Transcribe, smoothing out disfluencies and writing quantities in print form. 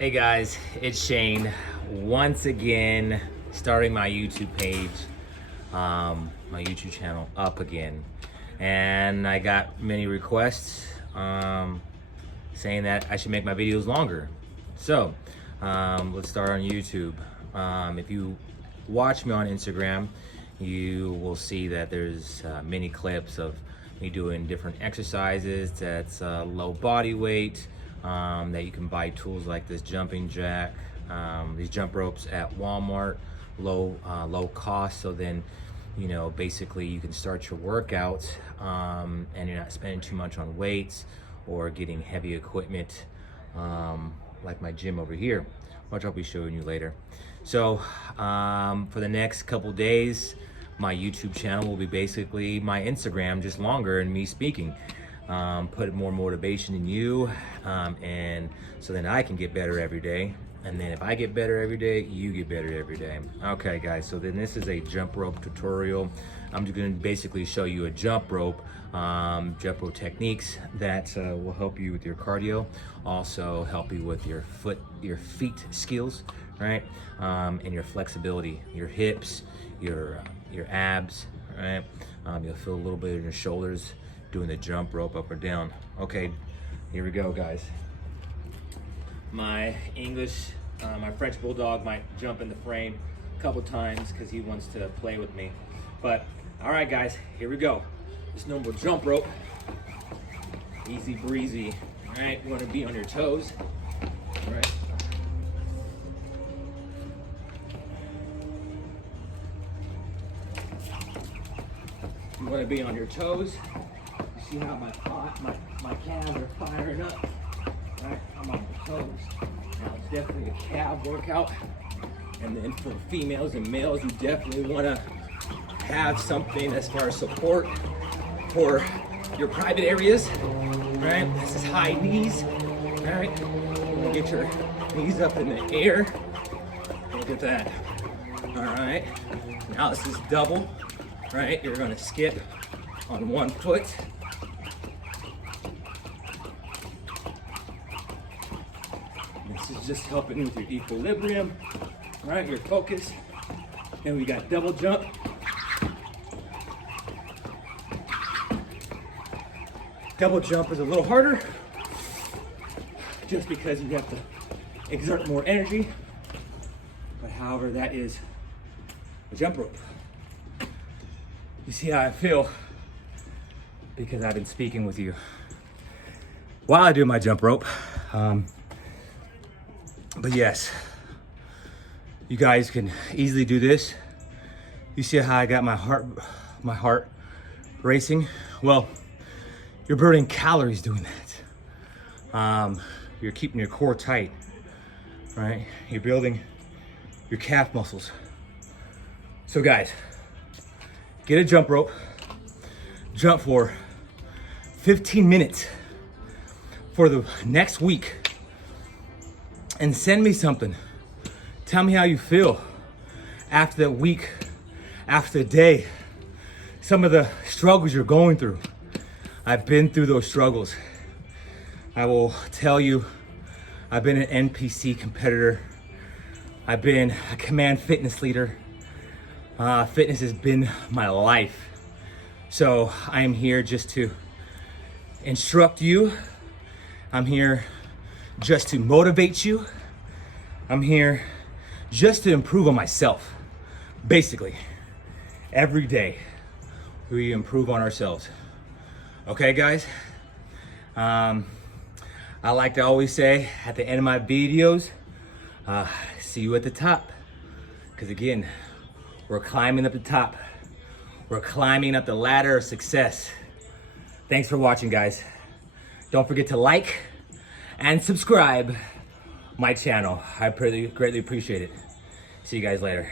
Hey guys, it's Shane once again, starting my YouTube page, my YouTube channel up again, and I got many requests saying that I should make my videos longer. So let's start on YouTube. If you watch me on Instagram, you will see that there's many clips of me doing different exercises that's low body weight, that you can buy tools like this jumping jack, these jump ropes at Walmart, low cost. So then, you know, basically you can start your workout and you're not spending too much on weights or getting heavy equipment like my gym over here, which I'll be showing you later. So for the next couple days, my YouTube channel will be basically my Instagram, just longer, and me speaking. Put more motivation in you, and so then I can get better every day. And then if I get better every day, you get better every day. Okay guys, so then this is a jump rope tutorial. I'm just gonna basically show you a jump rope techniques that will help you with your cardio, also help you with your feet skills, right? And your flexibility, your hips, your abs, right? You'll feel a little bit in your shoulders doing the jump rope up or down. Okay, here we go, guys. My my French Bulldog might jump in the frame a couple times because he wants to play with me. But all right, guys, here we go. This normal jump rope, easy breezy. All right, you want to be on your toes. All right. You want to be on your toes. You see how my calves are firing up. Right, I'm on my toes. Now it's definitely a calf workout. And then for females and males, you definitely want to have something as far as support for your private areas. Right, this is high knees. All right, you want to get your knees up in the air. Look at that. All right, now this is double. Right, you're gonna skip on one foot. This is just helping with your equilibrium, right, your focus. Then we got double jump. Double jump is a little harder, just because you have to exert more energy. But however, that is a jump rope. You see how I feel because I've been speaking with you while I do my jump rope. But yes, you guys can easily do this. You see how I got my heart racing? Well, you're burning calories doing that. You're keeping your core tight, right? You're building your calf muscles. So guys, get a jump rope, jump for 15 minutes for the next week, and send me something. Tell me how you feel after that week, after the day, some of the struggles you're going through. I've been through those struggles. I will tell you, I've been an NPC competitor. I've been a command fitness leader. Fitness has been my life. So I am here just to instruct you. I'm here just to motivate you. I'm here just to improve on myself. Basically, every day we improve on ourselves. Okay, guys? I like to always say at the end of my videos, see you at the top. Because again, we're climbing up the top. We're climbing up the ladder of success. Thanks for watching, guys. Don't forget to like and subscribe my channel. I greatly appreciate it. See you guys later.